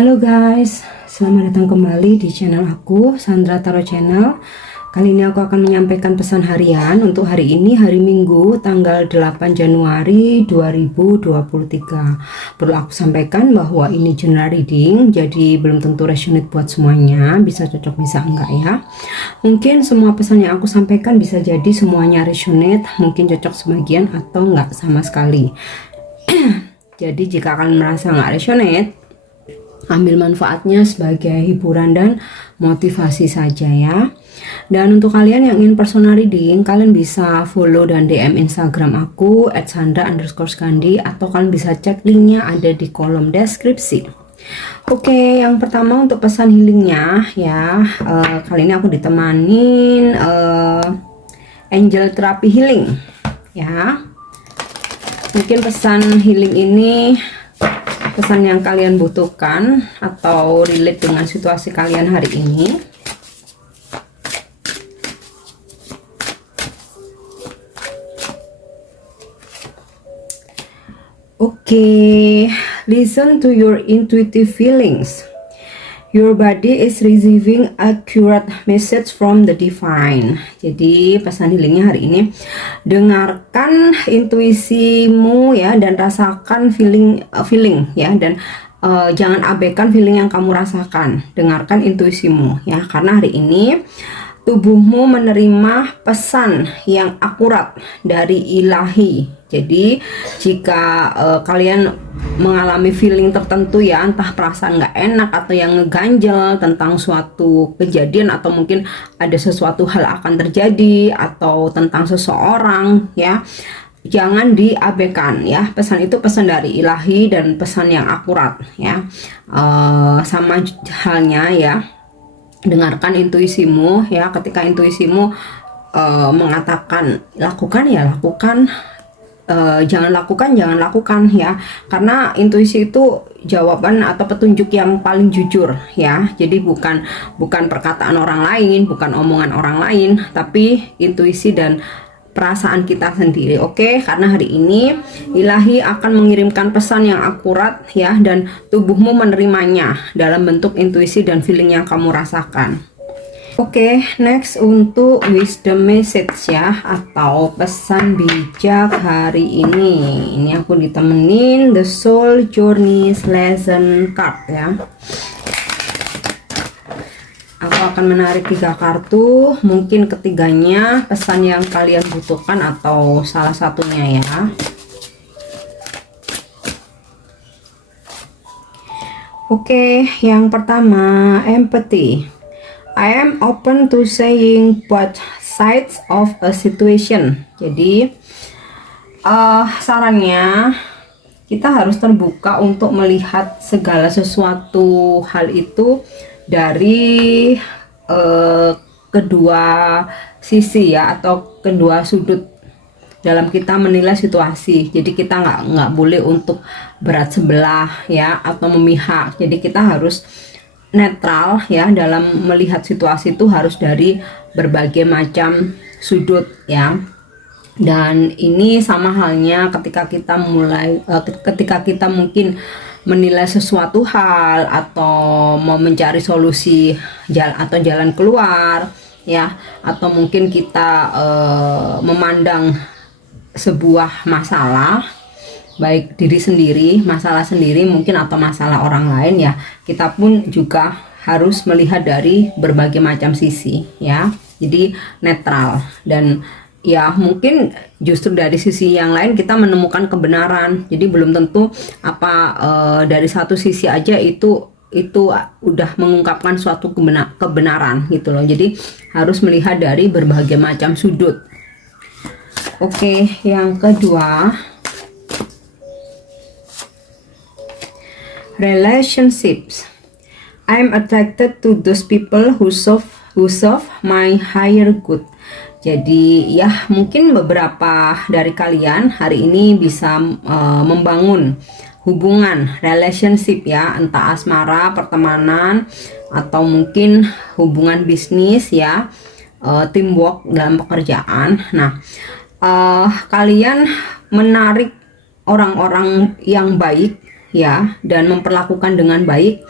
Halo guys, selamat datang kembali di channel aku, Sandra Tarot Channel. Kali ini aku akan menyampaikan pesan harian untuk hari ini, hari Minggu, tanggal 8 Januari 2023. Perlu aku sampaikan bahwa ini general reading, jadi belum tentu resonate buat semuanya, bisa cocok bisa enggak ya. Mungkin semua pesan yang aku sampaikan bisa jadi semuanya resonate, mungkin cocok sebagian atau enggak sama sekali. Jadi jika kalian merasa enggak resonate, ambil manfaatnya sebagai hiburan dan motivasi saja ya. Dan untuk kalian yang ingin personal reading, kalian bisa follow dan DM Instagram aku @sandra_skandi, atau kalian bisa cek linknya ada di kolom deskripsi. Oke, yang pertama untuk pesan healingnya ya, kali ini aku ditemanin angel therapy healing ya. Mungkin pesan healing ini pesan yang kalian butuhkan atau relate dengan situasi kalian hari ini. Oke, listen to your intuitive feelings. Your body is receiving accurate message from the divine. Jadi pesan healingnya hari ini, dengarkan intuisimu ya, dan rasakan feeling ya, dan jangan abaikan feeling yang kamu rasakan. Dengarkan intuisimu ya, karena hari ini tubuhmu menerima pesan yang akurat dari ilahi. Jadi jika kalian mengalami feeling tertentu ya, entah perasaan nggak enak atau yang ngeganjel tentang suatu kejadian, atau mungkin ada sesuatu hal akan terjadi, atau tentang seseorang ya, jangan diabaikan ya. Pesan itu pesan dari ilahi dan pesan yang akurat ya. Sama halnya ya, dengarkan intuisimu ya. Ketika intuisimu mengatakan lakukan ya lakukan, jangan lakukan ya, karena intuisi itu jawaban atau petunjuk yang paling jujur ya. Jadi bukan perkataan orang lain, bukan omongan orang lain, tapi intuisi dan perasaan kita sendiri. Oke, karena hari ini ilahi akan mengirimkan pesan yang akurat ya, dan tubuhmu menerimanya dalam bentuk intuisi dan feeling yang kamu rasakan. Oke, next untuk wisdom message ya, atau pesan bijak hari ini. Ini aku ditemenin the soul journey lesson card ya. Aku akan menarik 3 kartu, mungkin ketiganya pesan yang kalian butuhkan atau salah satunya ya. Oke, yang pertama empathy. I am open to saying both sides of a situation. Jadi sarannya kita harus terbuka untuk melihat segala sesuatu hal itu dari kedua sisi ya, atau kedua sudut dalam kita menilai situasi. Jadi kita nggak boleh untuk berat sebelah ya, atau memihak. Jadi kita harus netral ya dalam melihat situasi itu, harus dari berbagai macam sudut ya. Dan ini sama halnya ketika kita ketika kita mungkin menilai sesuatu hal atau mau mencari solusi jalan keluar ya, atau mungkin kita memandang sebuah masalah, baik diri sendiri, masalah sendiri mungkin, atau masalah orang lain ya, kita pun juga harus melihat dari berbagai macam sisi ya. Jadi netral, dan ya mungkin justru dari sisi yang lain kita menemukan kebenaran. Jadi belum tentu dari satu sisi aja itu udah mengungkapkan suatu kebenaran gitu loh. Jadi harus melihat dari berbagai macam sudut. Oke, yang kedua, relationships. I'm attracted to those people who serve my higher good. Jadi ya mungkin beberapa dari kalian hari ini bisa membangun hubungan relationship ya, entah asmara, pertemanan, atau mungkin hubungan bisnis ya, teamwork dalam pekerjaan. Nah, kalian menarik orang-orang yang baik ya, dan memperlakukan dengan baik,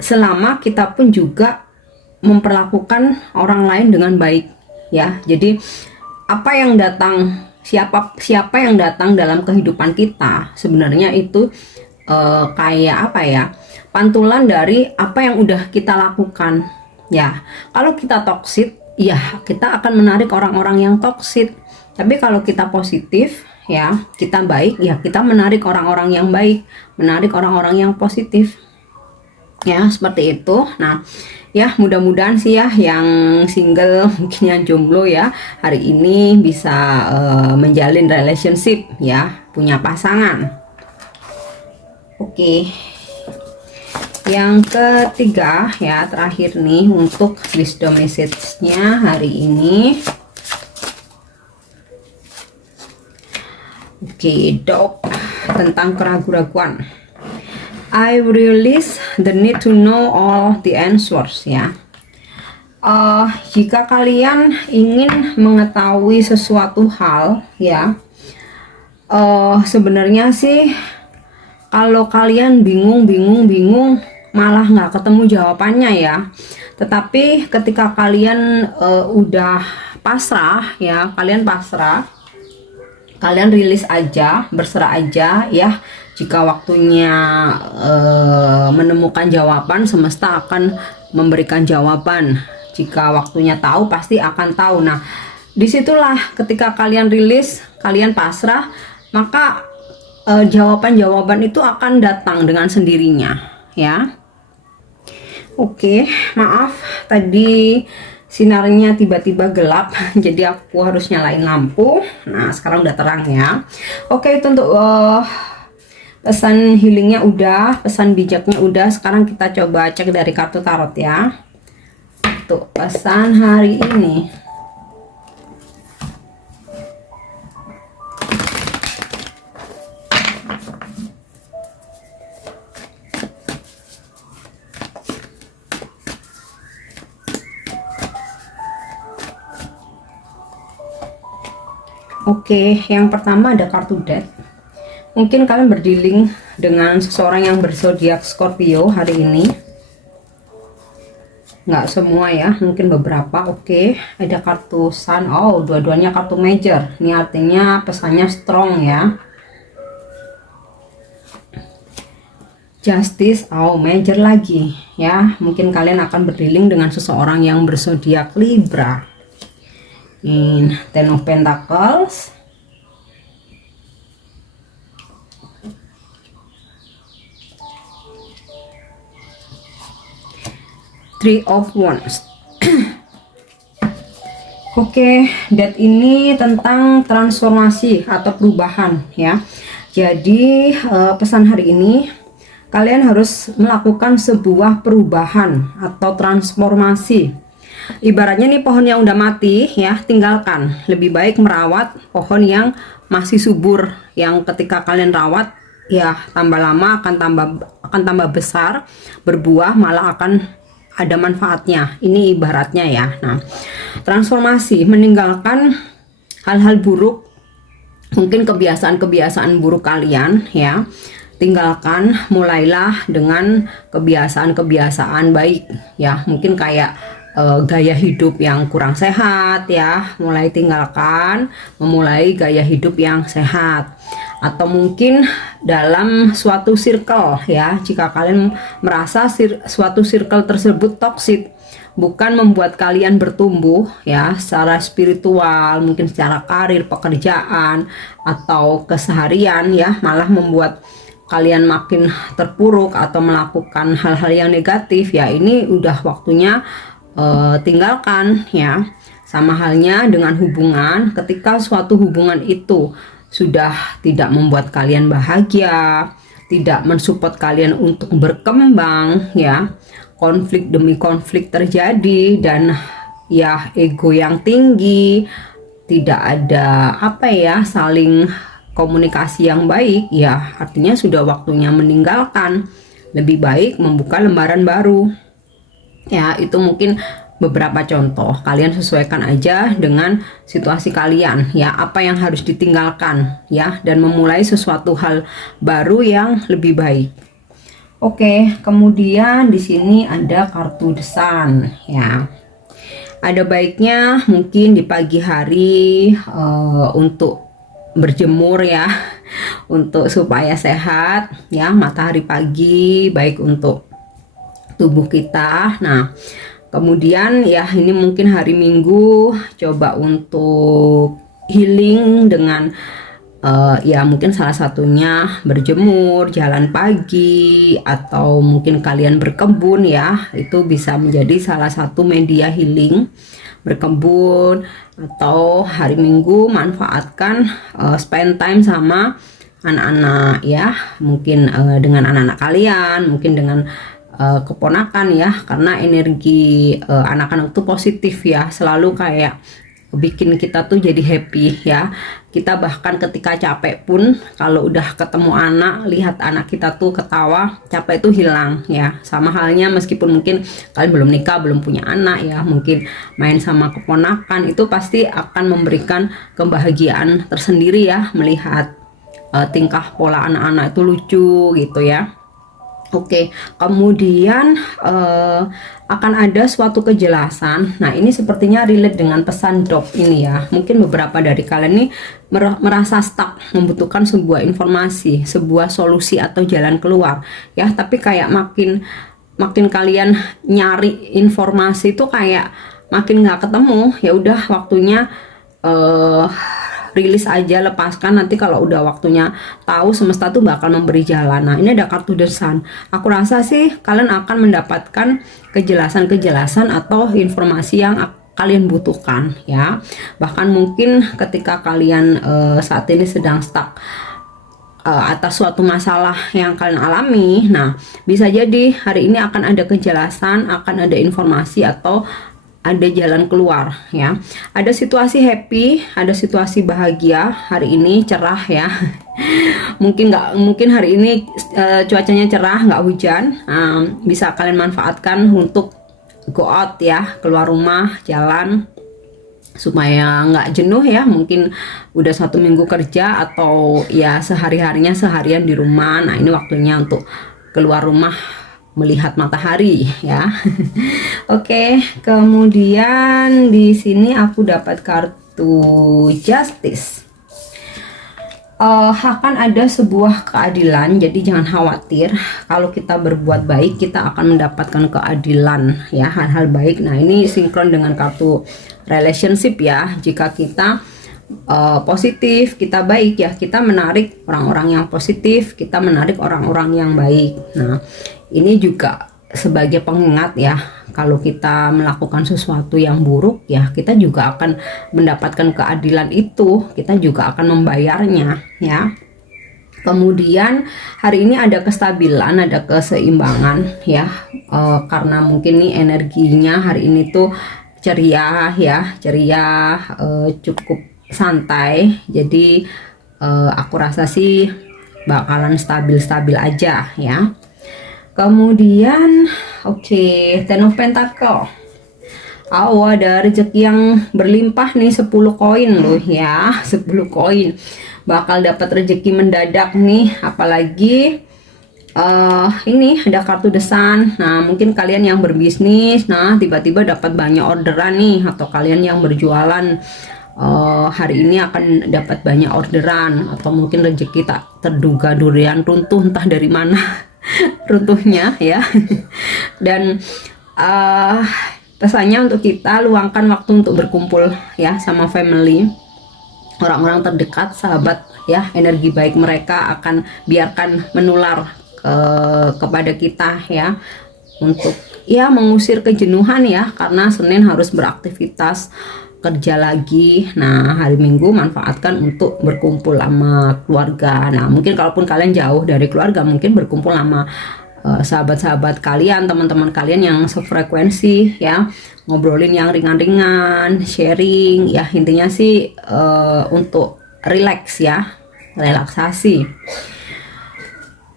selama kita pun juga memperlakukan orang lain dengan baik, ya. Jadi apa yang datang, siapa yang datang dalam kehidupan kita sebenarnya itu kayak apa ya, pantulan dari apa yang udah kita lakukan, ya. Kalau kita toksik, ya kita akan menarik orang-orang yang toksik. Tapi kalau kita positif, ya kita baik, ya kita menarik orang-orang yang baik, menarik orang-orang yang positif, ya seperti itu. Nah ya, mudah-mudahan sih ya yang single mungkin yang jomblo ya hari ini bisa menjalin relationship, ya, punya pasangan. Oke, yang ketiga ya, terakhir nih untuk wisdom message-nya hari ini. Oke, dog, tentang keraguan-raguan. I release the need to know all the answers, ya. Jika kalian ingin mengetahui sesuatu hal, ya, sebenarnya sih kalau kalian bingung, malah nggak ketemu jawabannya, ya. Tetapi ketika kalian udah pasrah, ya, kalian pasrah, kalian rilis aja, berserah aja, ya. Jika waktunya menemukan jawaban, semesta akan memberikan jawaban. Jika waktunya tahu, pasti akan tahu. Nah, disitulah ketika kalian rilis, kalian pasrah, maka jawaban-jawaban itu akan datang dengan sendirinya, ya. Oke, maaf tadi sinarnya tiba-tiba gelap, jadi aku harus nyalain lampu. Nah, sekarang udah terang, ya. Oke, itu untuk pesan healingnya udah, pesan bijaknya udah. Sekarang kita coba cek dari kartu tarot, ya. Tuh, pesan hari ini. Oke, yang pertama ada kartu Death. Mungkin kalian berdealing dengan seseorang yang berzodiak Scorpio hari ini. Nggak semua ya, mungkin beberapa. Oke, ada kartu Sun. Oh, dua-duanya kartu Major. Ini artinya pesannya strong, ya. Justice. Oh, Major lagi, ya. Mungkin kalian akan berdealing dengan seseorang yang berzodiak Libra. In Ten of Pentacles. Three of Wands. Oke, Death ini tentang transformasi atau perubahan, ya. Jadi pesan hari ini, kalian harus melakukan sebuah perubahan atau transformasi. Ibaratnya nih pohon yang udah mati, ya, tinggalkan. Lebih baik merawat pohon yang masih subur, yang ketika kalian rawat, ya, tambah lama akan tambah besar, berbuah, malah akan ada manfaatnya. Ini ibaratnya, ya. Nah, transformasi, meninggalkan hal-hal buruk, mungkin kebiasaan-kebiasaan buruk kalian, ya. Tinggalkan, mulailah dengan kebiasaan-kebiasaan baik, ya. Mungkin kayak gaya hidup yang kurang sehat, ya, mulai tinggalkan, memulai gaya hidup yang sehat. Atau mungkin dalam suatu circle, ya, jika kalian merasa suatu circle tersebut toksik, bukan membuat kalian bertumbuh, ya, secara spiritual, mungkin secara karir, pekerjaan, atau keseharian, ya, malah membuat kalian makin terpuruk atau melakukan hal-hal yang negatif, ya, ini udah waktunya tinggalkan, ya. Sama halnya dengan hubungan, ketika suatu hubungan itu sudah tidak membuat kalian bahagia, tidak mensupport kalian untuk berkembang, ya, konflik demi konflik terjadi, dan ya ego yang tinggi, tidak ada apa ya, saling komunikasi yang baik, ya, artinya sudah waktunya meninggalkan. Lebih baik membuka lembaran baru. Ya, itu mungkin beberapa contoh. Kalian sesuaikan aja dengan situasi kalian ya, apa yang harus ditinggalkan ya, dan memulai sesuatu hal baru yang lebih baik. Oke, kemudian di sini ada kartu The Sun ya. Ada baiknya mungkin di pagi hari untuk berjemur ya, untuk supaya sehat ya. Matahari pagi baik untuk tubuh kita. Nah, kemudian ya ini mungkin hari Minggu coba untuk healing dengan ya mungkin salah satunya berjemur, jalan pagi, atau mungkin kalian berkebun ya. Itu bisa menjadi salah satu media healing, berkebun. Atau hari Minggu manfaatkan spend time sama anak-anak ya, mungkin dengan anak-anak kalian, mungkin dengan keponakan ya, karena energi anak-anak itu positif ya, selalu kayak bikin kita tuh jadi happy ya. Kita bahkan ketika capek pun kalau udah ketemu anak, lihat anak kita tuh ketawa, capek itu hilang ya. Sama halnya meskipun mungkin kalian belum nikah, belum punya anak ya, mungkin main sama keponakan itu pasti akan memberikan kebahagiaan tersendiri ya, melihat tingkah pola anak-anak itu lucu gitu ya. Oke, kemudian akan ada suatu kejelasan. Nah, ini sepertinya relate dengan pesan dog ini ya. Mungkin beberapa dari kalian ini merasa stuck, membutuhkan sebuah informasi, sebuah solusi atau jalan keluar ya. Tapi kayak makin kalian nyari informasi itu kayak makin nggak ketemu. Ya udah, waktunya rilis aja, lepaskan, nanti kalau udah waktunya tahu semesta tuh bakal memberi jalan. Nah, ini ada kartu The Sun. Aku rasa sih kalian akan mendapatkan kejelasan-kejelasan atau informasi yang kalian butuhkan ya. Bahkan mungkin ketika kalian saat ini sedang stuck atas suatu masalah yang kalian alami, nah bisa jadi hari ini akan ada kejelasan, akan ada informasi atau ada jalan keluar ya. Ada situasi happy, ada situasi bahagia hari ini, cerah ya. mungkin hari ini cuacanya cerah, nggak hujan. Bisa kalian manfaatkan untuk go out ya, keluar rumah, jalan, supaya nggak jenuh ya. Mungkin udah 1 minggu kerja atau ya seharian di rumah. Nah, ini waktunya untuk keluar rumah, melihat matahari ya. Oke, kemudian di sini aku dapat kartu Justice. Akan ada sebuah keadilan, jadi jangan khawatir. Kalau kita berbuat baik, kita akan mendapatkan keadilan ya, hal-hal baik. Nah, ini sinkron dengan kartu relationship ya. Jika kita positif, kita baik ya, kita menarik orang-orang yang positif, kita menarik orang-orang yang baik. Nah, ini juga sebagai pengingat ya, kalau kita melakukan sesuatu yang buruk ya, kita juga akan mendapatkan keadilan itu, kita juga akan membayarnya ya. Kemudian hari ini ada kestabilan, ada keseimbangan ya, karena mungkin nih energinya hari ini tuh ceria ya, cukup santai. Jadi aku rasa sih bakalan stabil-stabil aja ya. Kemudian oke, Ten of Pentacle. Ada rezeki yang berlimpah nih, 10 koin loh ya, 10 koin. Bakal dapat rezeki mendadak nih, apalagi ini ada kartu The Sun. Nah, mungkin kalian yang berbisnis, nah tiba-tiba dapat banyak orderan nih, atau kalian yang berjualan hari ini akan dapat banyak orderan, atau mungkin rezeki tak terduga durian runtuh entah dari mana runtuhnya ya. Dan pesannya untuk kita luangkan waktu untuk berkumpul ya sama family, orang-orang terdekat, sahabat ya. Energi baik mereka akan biarkan menular kepada kita ya, untuk ya mengusir kejenuhan ya, karena Senin harus beraktivitas kerja lagi. Nah, hari Minggu manfaatkan untuk berkumpul sama keluarga. Nah, mungkin kalaupun kalian jauh dari keluarga, mungkin berkumpul sama sahabat-sahabat kalian, teman-teman kalian yang sefrekuensi ya, ngobrolin yang ringan-ringan, sharing ya. Intinya sih untuk relax ya, relaksasi.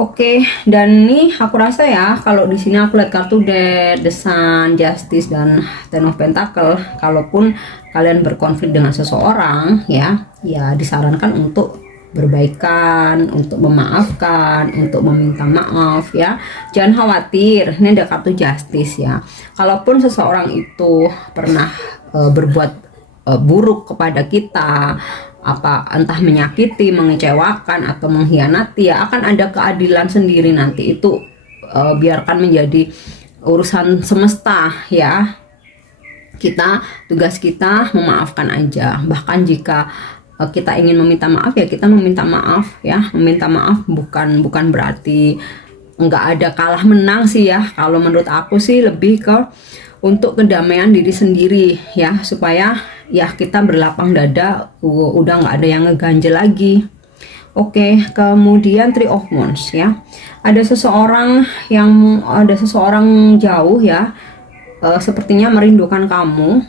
Oke, dan nih aku rasa ya kalau di sini aku lihat kartu Death, The Sun, Justice, dan Ten of Pentacle. Kalaupun kalian berkonflik dengan seseorang, ya disarankan untuk berbaikan, untuk memaafkan, untuk meminta maaf ya. Jangan khawatir, ini ada kartu Justice ya. Kalaupun seseorang itu pernah berbuat buruk kepada kita, entah menyakiti, mengecewakan atau mengkhianati, ya akan ada keadilan sendiri nanti. Itu biarkan menjadi urusan semesta ya. Tugas kita memaafkan aja. Bahkan jika kita ingin meminta maaf, ya kita meminta maaf ya. Meminta maaf bukan berarti nggak ada kalah menang sih ya. Kalau menurut aku sih lebih ke untuk kedamaian diri sendiri ya, supaya ya kita berlapang dada, udah nggak ada yang ngeganjel lagi. Oke, kemudian Three of Wands ya. Ada seseorang jauh ya, sepertinya merindukan kamu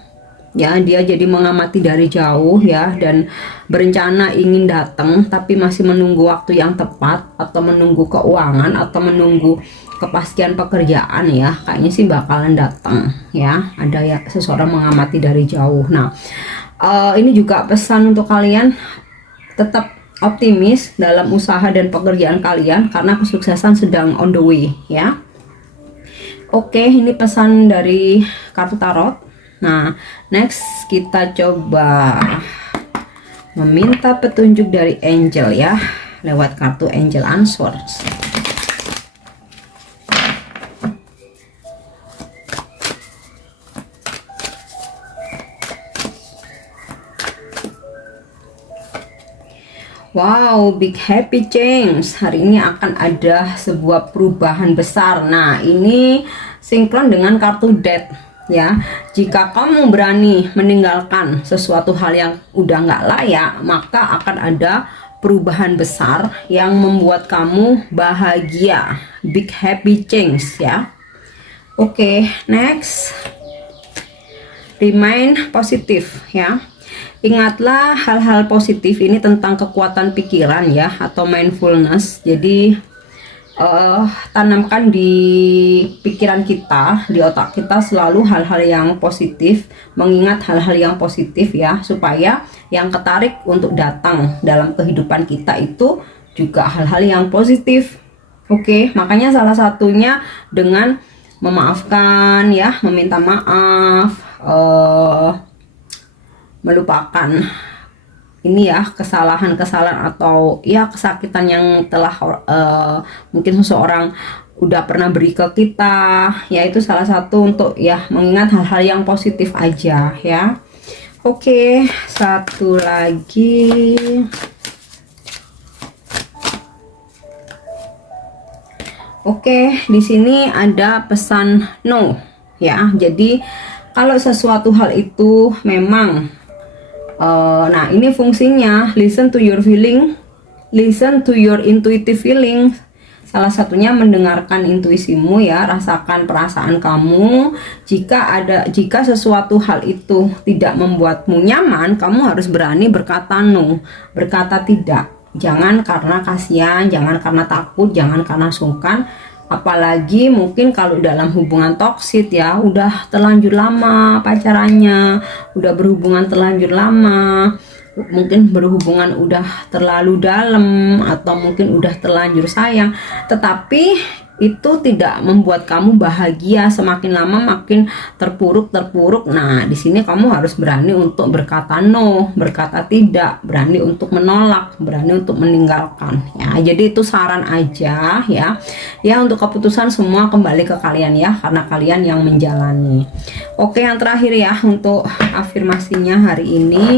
ya. Dia jadi mengamati dari jauh ya, dan berencana ingin datang tapi masih menunggu waktu yang tepat, atau menunggu keuangan, atau menunggu kepastian pekerjaan ya. Kayaknya sih bakalan datang ya. Ada ya seseorang mengamati dari jauh. Nah, ini juga pesan untuk kalian, tetap optimis dalam usaha dan pekerjaan kalian karena kesuksesan sedang on the way ya. Oke, ini pesan dari kartu tarot. Nah, next kita coba meminta petunjuk dari angel ya, lewat kartu Angel Answers. Wow, big happy change. Hari ini akan ada sebuah perubahan besar. Nah, ini sinkron dengan kartu Death ya. Jika kamu berani meninggalkan sesuatu hal yang udah nggak layak, maka akan ada perubahan besar yang membuat kamu bahagia. Big happy change ya. Oke, next. Remain positif ya. Ingatlah hal-hal positif ini tentang kekuatan pikiran ya, atau mindfulness. Jadi tanamkan di pikiran kita, di otak kita selalu hal-hal yang positif, mengingat hal-hal yang positif ya, supaya yang ketarik untuk datang dalam kehidupan kita itu juga hal-hal yang positif. Oke, makanya salah satunya dengan memaafkan ya, meminta maaf, melupakan ini ya, kesalahan-kesalahan atau ya kesakitan yang telah mungkin seseorang udah pernah beri ke kita ya. Itu salah satu untuk ya mengingat hal-hal yang positif aja ya. Oke, satu lagi. Oke, di sini ada pesan no ya. Jadi kalau sesuatu hal itu memang nah ini fungsinya listen to your feeling, listen to your intuitive feeling. Salah satunya mendengarkan intuisimu ya, rasakan perasaan kamu. Jika sesuatu hal itu tidak membuatmu nyaman, kamu harus berani berkata no, berkata tidak. Jangan karena kasihan, jangan karena takut, jangan karena sungkan. Apalagi mungkin kalau dalam hubungan toksik ya, udah terlanjur lama pacarannya, udah berhubungan terlanjur lama, mungkin berhubungan udah terlalu dalam, atau mungkin udah terlanjur sayang, tetapi itu tidak membuat kamu bahagia. Semakin lama makin terpuruk. Nah, di sini kamu harus berani untuk berkata no, berkata tidak, berani untuk menolak, berani untuk meninggalkan ya. Jadi itu saran aja ya. Ya, untuk keputusan semua kembali ke kalian ya, karena kalian yang menjalani. Oke, yang terakhir ya untuk afirmasinya hari ini.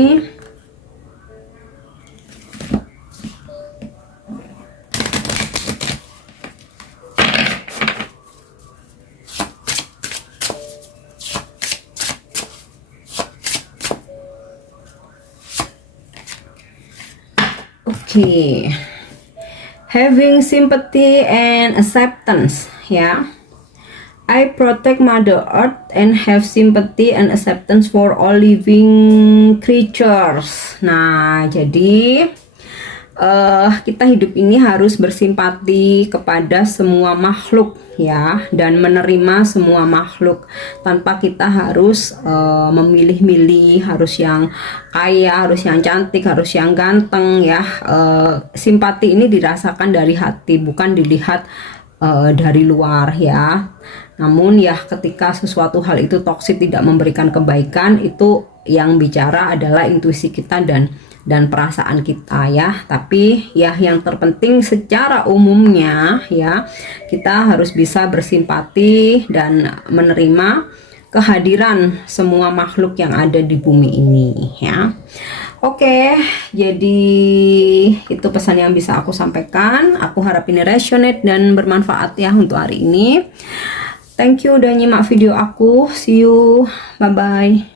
Okay, having sympathy and acceptance ya. I protect Mother Earth and have sympathy and acceptance for all living creatures. Nah, jadi kita hidup ini harus bersimpati kepada semua makhluk ya, dan menerima semua makhluk tanpa kita harus memilih-milih harus yang kaya, harus yang cantik, harus yang ganteng ya. Simpati ini dirasakan dari hati, bukan dilihat dari luar ya. Namun ya ketika sesuatu hal itu toksik, tidak memberikan kebaikan, itu yang bicara adalah intuisi kita dan perasaan kita ya. Tapi ya yang terpenting secara umumnya ya, kita harus bisa bersimpati dan menerima kehadiran semua makhluk yang ada di bumi ini ya. Oke, jadi itu pesan yang bisa aku sampaikan. Aku harap ini resonate dan bermanfaat ya untuk hari ini. Thank you udah nyimak video aku. See you. Bye-bye.